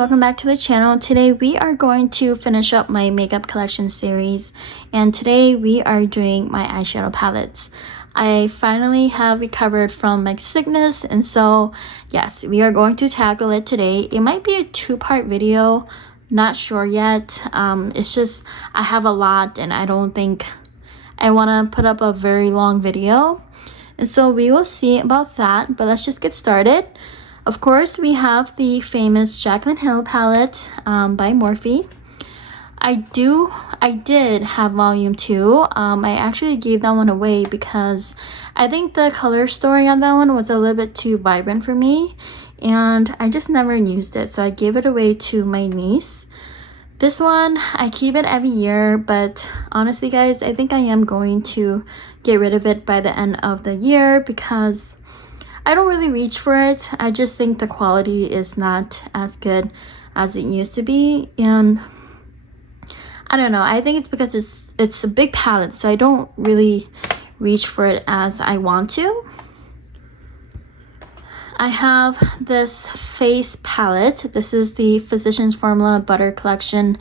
welcome back to the channel. Today we are going to finish up my makeup collection series, and today we are doing my eyeshadow palettes. I finally have recovered from my sickness, and so yes, we are going to tackle it today. It might be a two-part video, not sure yet. It's just I have a lot and I don't think I want to put up a very long video, and so we will see about that. But let's just get started. Of course, we have the famous Jaclyn Hill palette by Morphe. I did have volume 2. I actually gave that one away because I think the color story on that one was a little bit too vibrant for me, and I just never used it, so I gave it away to my niece. This one, I keep it every year, but honestly guys, I think I am going to get rid of it by the end of the year because I don't really reach for it. I just think the quality is not as good as it used to be, and I don't know. I think it's because it's a big palette, so I don't really reach for it as I want to. I have this face palette. This is the Physicians Formula Butter Collection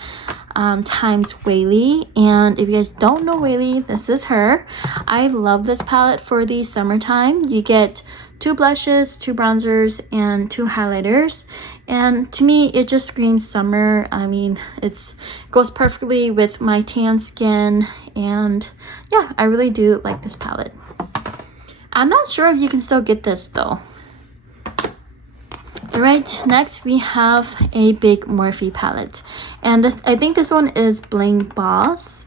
times Whaley, and if you guys don't know Whaley, this is her. I love this palette for the summertime. You get 2 blushes, 2 bronzers, and 2 highlighters, and to me it just screams summer. I mean, it goes perfectly with my tan skin, and yeah, I really do like this palette. I'm not sure if you can still get this though. Alright, next we have a big Morphe palette, and I think this one is Bling Boss,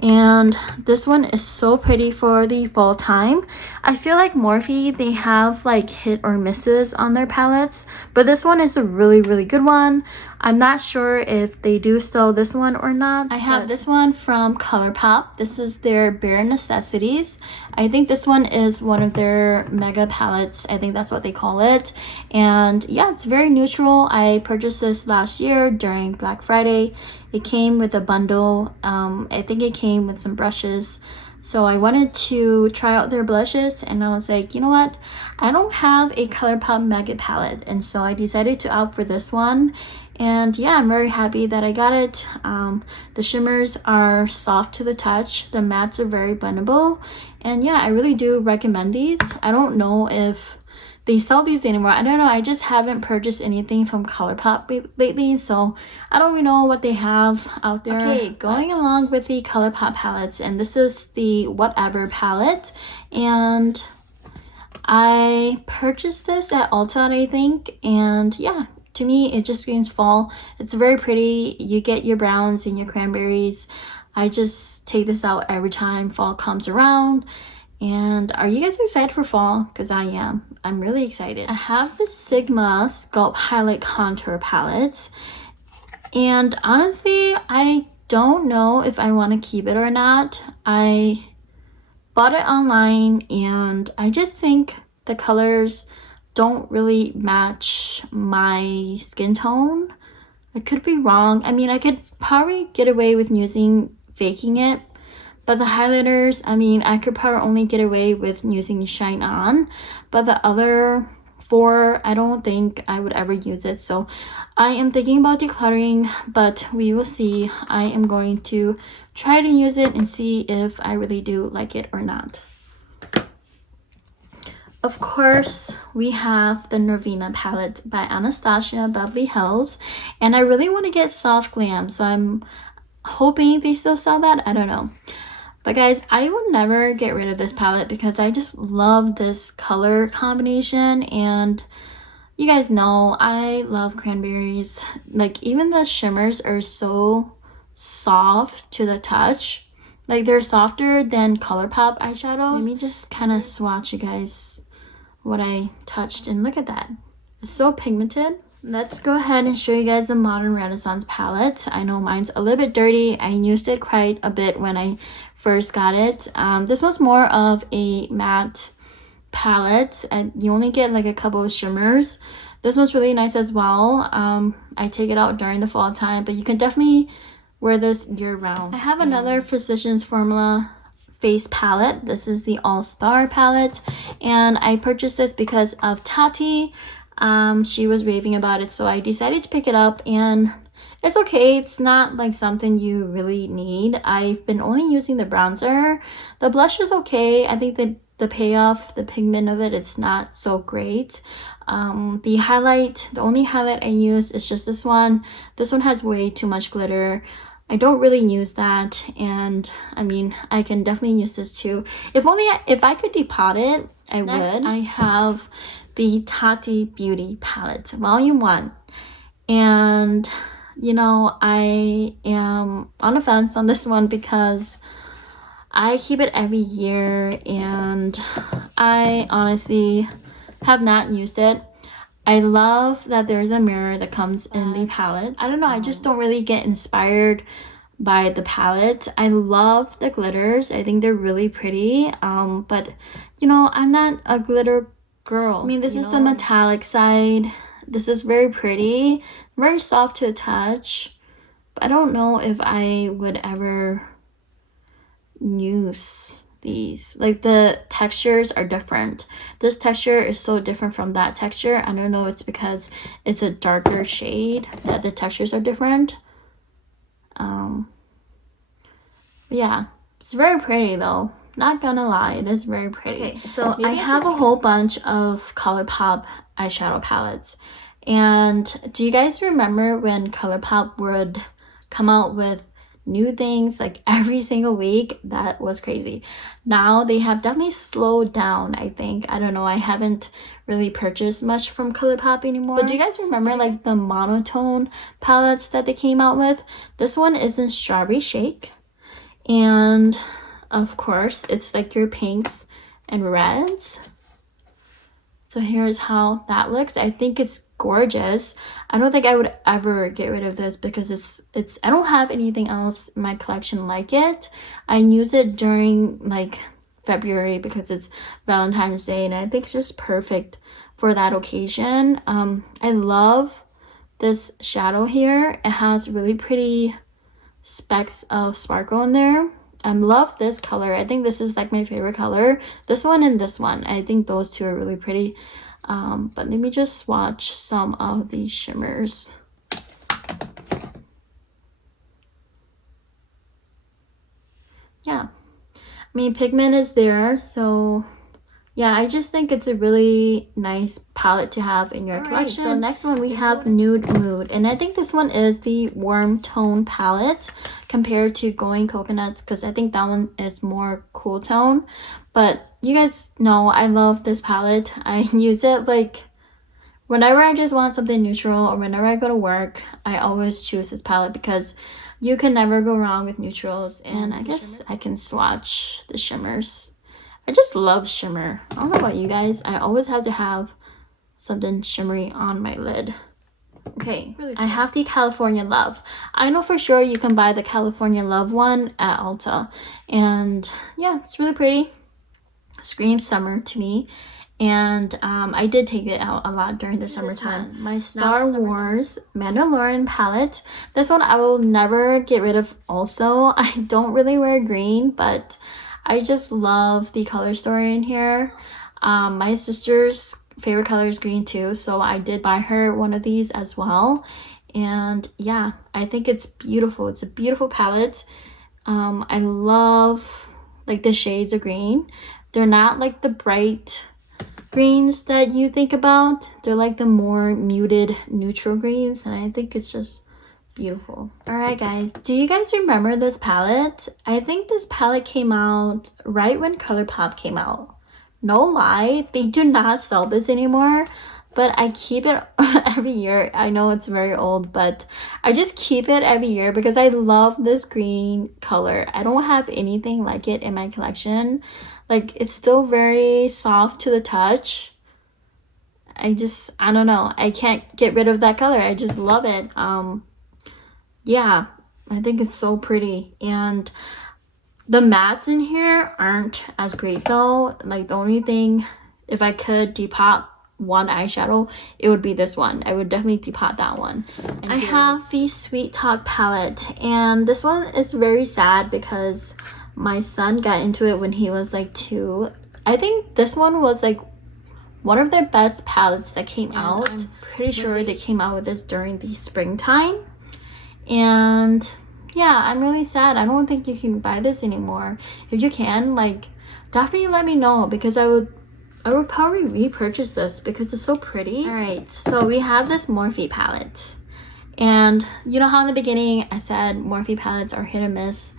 and this one is so pretty for the fall time. I feel like Morphe, they have like hit or misses on their palettes, but this one is a really good one. I'm not sure if they do sell this one or not. I have this one from Colourpop. This is their Bare Necessities. I think this one is one of their mega palettes. I think that's what they call it. And yeah, it's very neutral. I purchased this last year during Black Friday. It came with a bundle. I think it came with some brushes. So I wanted to try out their blushes, and I was like, you know what? I don't have a Colourpop Mega palette, and so I decided to opt for this one. And yeah, I'm very happy that I got it. The shimmers are soft to the touch. The mattes are very blendable. And yeah, I really do recommend these. I don't know if they sell these anymore. I don't know. I just haven't purchased anything from Colourpop lately, so I don't really know what they have out there. Okay, going along with the Colourpop palettes, and this is the Whatever palette, and I purchased this at Ulta, I think, and yeah, to me it just screams fall. It's very pretty. You get your browns and your cranberries. I just take this out every time fall comes around. And are you guys excited for fall? Because I am. I'm really excited. I have the Sigma Sculpt Highlight Contour Palette, and honestly, I don't know if I want to keep it or not. I bought it online, and I just think the colors don't really match my skin tone. I could be wrong. I mean, I could probably get away with faking it, but the highlighters, I mean, I could probably only get away with using Shine On, but the other 4, I don't think I would ever use it. So I am thinking about decluttering, but we will see. I am going to try to use it and see if I really do like it or not. Of course, we have the Norvina palette by Anastasia Beverly Hills, and I really want to get Soft Glam, so I'm hoping they still sell that. I don't know. But guys, I will never get rid of this palette because I just love this color combination, and you guys know I love cranberries. Like, even the shimmers are so soft to the touch. Like, they're softer than Colourpop eyeshadows. Let me just kind of swatch you guys what I touched, and look at that. It's so pigmented. Let's go ahead and show you guys the Modern Renaissance palette. I know mine's a little bit dirty. I used it quite a bit when I first got it. This was more of a matte palette, and you only get like a couple of shimmers. This one's really nice as well. I take it out during the fall time, but you can definitely wear this year round. I have another Physicians Formula face palette. This is the All Star palette, and I purchased this because of Tati. She was raving about it, so I decided to pick it up, and it's okay. It's not like something you really need. I've been only using the bronzer. The blush is okay. I think the payoff, the pigment of it, it's not so great. The highlight, the only highlight I use is just this one. This one has way too much glitter. I don't really use that, and I mean, I can definitely use this too. If I could depot it, I would. I have the Tati Beauty palette, volume 1, and you know, I am on the fence on this one because I keep it every year and I honestly have not used it. I love that there's a mirror that comes in the palette. I don't know, I just don't really get inspired by the palette. I love the glitters. I think they're really pretty, but you know, I'm not a glitter girl. I mean, this is the metallic side. This is very pretty, very soft to the touch, but I don't know if I would ever use these. Like, the textures are different. This texture is so different from that texture. I don't know if it's because it's a darker shade that the textures are different. Yeah, it's very pretty though. Not gonna lie, it is very pretty. Okay, so I have a whole bunch of Colourpop eyeshadow palettes. And do you guys remember when Colourpop would come out with new things like every single week? That was crazy. Now they have definitely slowed down, I think. I don't know, I haven't really purchased much from Colourpop anymore. But do you guys remember like the monotone palettes that they came out with? This one is in Strawberry Shake. And of course, it's like your pinks and reds. So here's how that looks. I think it's gorgeous. I don't think I would ever get rid of this because it's I don't have anything else in my collection like it. I use it during like February because it's Valentine's Day, and I think it's just perfect for that occasion. I love this shadow here. It has really pretty specks of sparkle in there. I love this color. I think this is like my favorite color. This one and this one. I think those two are really pretty. But let me just swatch some of these shimmers. Yeah. I mean, pigment is there, so yeah, I just think it's a really nice palette to have in your collection. So next one we have Nude Mood, and I think this one is the warm tone palette compared to Going Coconuts, because I think that one is more cool tone. But you guys know I love this palette. I use it like whenever I just want something neutral, or whenever I go to work, I always choose this palette because you can never go wrong with neutrals. And I guess I can swatch the shimmers. I just love shimmer. I don't know about you guys. I always have to have something shimmery on my lid. Okay, I have the California Love. I know for sure you can buy the California Love one at Ulta. And yeah, it's really pretty. Screams summer to me. And I did take it out a lot during the summertime. My Star Wars Mandalorian palette. This one I will never get rid of also. I don't really wear green, but I just love the color story in here. My sister's favorite color is green too, so I did buy her one of these as well. And yeah, I think it's beautiful. It's a beautiful palette. I love like the shades of green. They're not like the bright greens that you think about. They're like the more muted neutral greens, and I think it's just beautiful. Alright guys, do you guys remember this palette? I think this palette came out right when Colourpop came out. No lie, they do not sell this anymore, but I keep it every year. I know it's very old, but I just keep it every year because I love this green color. I don't have anything like it in my collection. Like, it's still very soft to the touch. I don't know. I can't get rid of that color. I just love it. Yeah, I think it's so pretty. And the mattes in here aren't as great though. Like, the only thing, if I could depot one eyeshadow, it would be this one. I would definitely depot that one. I have the Sweet Talk palette, and this one is very sad because my son got into it when he was like 2. I think this one was like one of their best palettes that came out. I'm pretty sure they came out with this during the springtime. And yeah, I'm really sad. I don't think you can buy this anymore. If you can, like, definitely let me know, because I would probably repurchase this because it's so pretty. All right, so we have this Morphe palette. And you know how in the beginning I said Morphe palettes are hit or miss?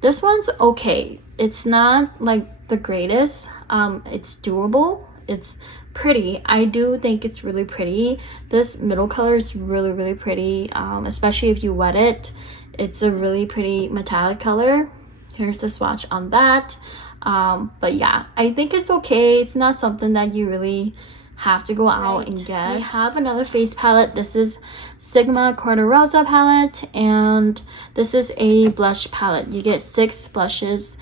This one's okay. It's not like the greatest. It's doable. It's pretty. I do think it's really pretty. This middle color is really, really pretty, especially if you wet it. It's a really pretty metallic color. Here's the swatch on that. But yeah, I think it's okay. It's not something that you really have to go out and get. We have another face palette. This is Sigma Corda Rosa palette, and this is a blush palette. You get 6 blushes,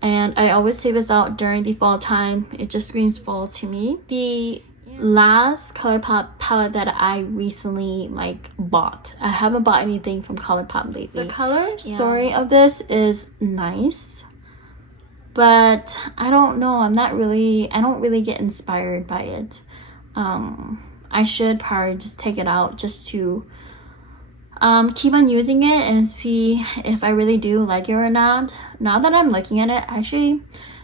and I always take this out during the fall time. It just screams fall to me. The last Colourpop palette that I recently like bought. I haven't bought anything from Colourpop lately. The color story of this is nice, but I don't know. I don't really get inspired by it. I should probably just take it out just to keep on using it and see if I really do like it or not. Now that I'm looking at it, actually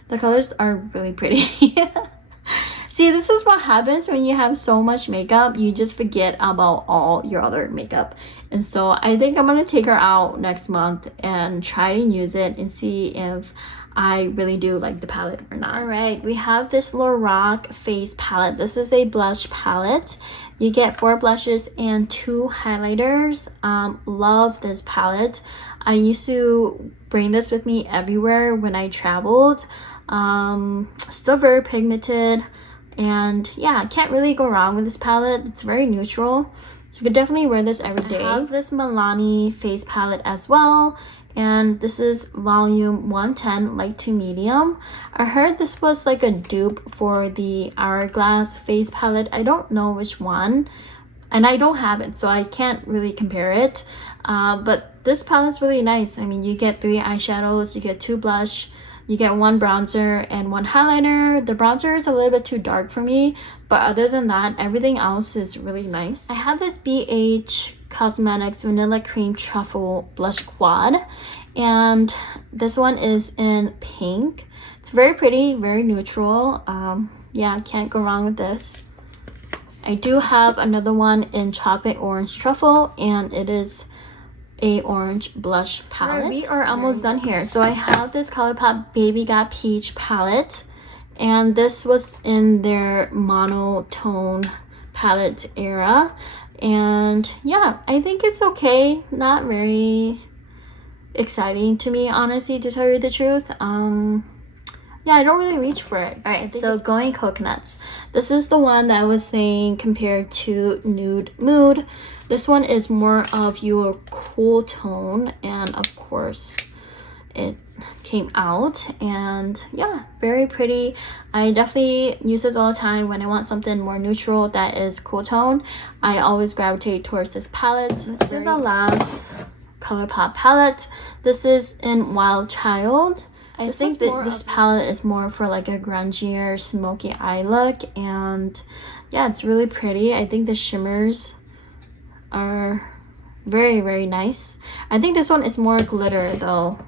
the colors are really pretty. See, this is what happens when you have so much makeup. You just forget about all your other makeup. And so I think I'm gonna take her out next month and try to use it and see if I really do like the palette or not. All right, we have this Lorac face palette. This is a blush palette. You get 4 blushes and 2 highlighters. Love this palette. I used to bring this with me everywhere when I traveled. Still very pigmented, and yeah, can't really go wrong with this palette. It's very neutral, so you could definitely wear this every day. I have this Milani face palette as well, and this is volume 110, light to medium. I heard this was like a dupe for the Hourglass face palette. I don't know which one, and I don't have it, so I can't really compare it. But this palette's really nice. I mean, you get 3 eyeshadows, you get 2 blush, you get 1 bronzer and 1 highlighter. The bronzer is a little bit too dark for me, but other than that, everything else is really nice. I have this BH Cosmetics Vanilla Cream Truffle Blush Quad, and this one is in pink. It's very pretty, very neutral. Yeah, can't go wrong with this. I do have another one in Chocolate Orange Truffle, and it is a orange blush palette. We are almost done here. So I have this Colourpop Baby Got Peach palette, and this was in their monotone palette era. And yeah, I think it's okay. Not very exciting to me, honestly, to tell you the truth. Yeah, I don't really reach for it. All right, so Going Coconuts. This is the one that I was saying compared to Nude Mood. This one is more of your cool tone, and of course it came out, and yeah, very pretty. I definitely use this all the time when I want something more neutral that is cool tone. I always gravitate towards this palette. This is the last Colourpop palette. This is in Wild Child. I think that this palette is more for like a grungier, smoky eye look, and yeah, it's really pretty. I think the shimmers are very, very nice. I think this one is more glitter though,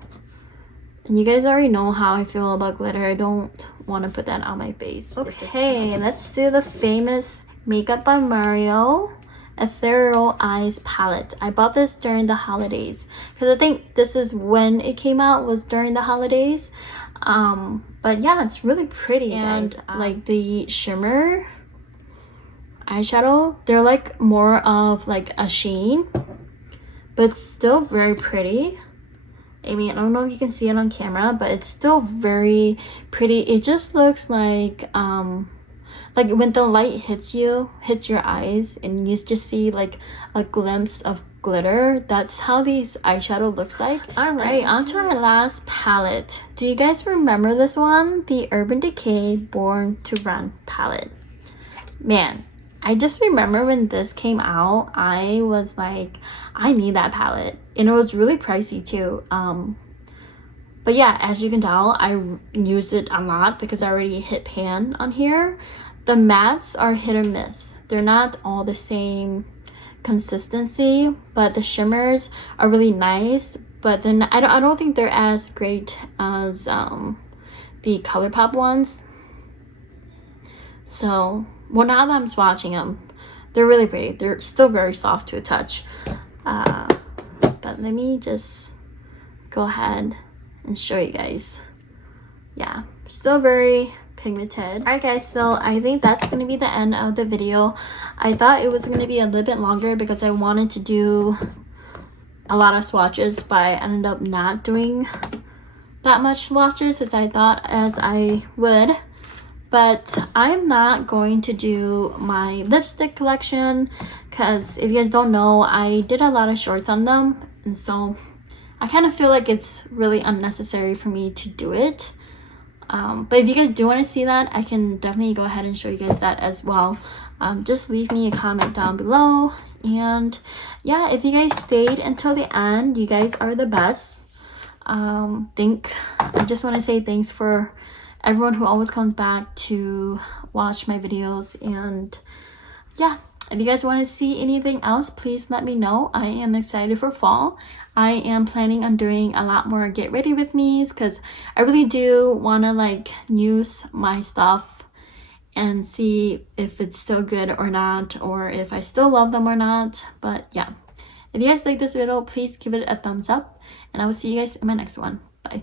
and you guys already know how I feel about glitter. I don't want to put that on my face. Okay, let's do the famous Makeup by Mario Ethereal Eyes palette. I bought this during the holidays because I think this is when it came out, was during the holidays. But yeah, it's really pretty, and like the shimmer eyeshadow, they're like more of like a sheen, but it's still very pretty. I mean, I don't know if you can see it on camera, but it's still very pretty. It just looks like when the light hits your eyes and you just see like a glimpse of glitter. That's how these eyeshadow looks like. All right, on to our last palette. Do you guys remember this one? The Urban Decay Born to Run palette. Man, I just remember when this came out, I was like, I need that palette. And it was really pricey too. But yeah, as you can tell, I used it a lot because I already hit pan on here. The mattes are hit or miss. They're not all the same consistency, but the shimmers are really nice. But then I don't think they're as great as the Colourpop ones. So, well, now that I'm swatching them, they're really pretty. They're still very soft to a touch. But let me just go ahead and show you guys. Yeah, still very pigmented. Alright guys, so I think that's gonna be the end of the video. I thought it was gonna be a little bit longer because I wanted to do a lot of swatches, but I ended up not doing that much swatches as I thought as I would. But I'm not going to do my lipstick collection because if you guys don't know, I did a lot of shorts on them, and so I kind of feel like it's really unnecessary for me to do it. But if you guys do want to see that, I can definitely go ahead and show you guys that as well. Just leave me a comment down below. And yeah, if you guys stayed until the end, you guys are the best. I just want to say thanks for everyone who always comes back to watch my videos. And yeah, if you guys want to see anything else, please let me know. I am excited for fall. I am planning on doing a lot more get ready with me's because I really do want to like use my stuff and see if it's still good or not, or if I still love them or not. But yeah, if you guys like this video, please give it a thumbs up, and I will see you guys in my next one. Bye.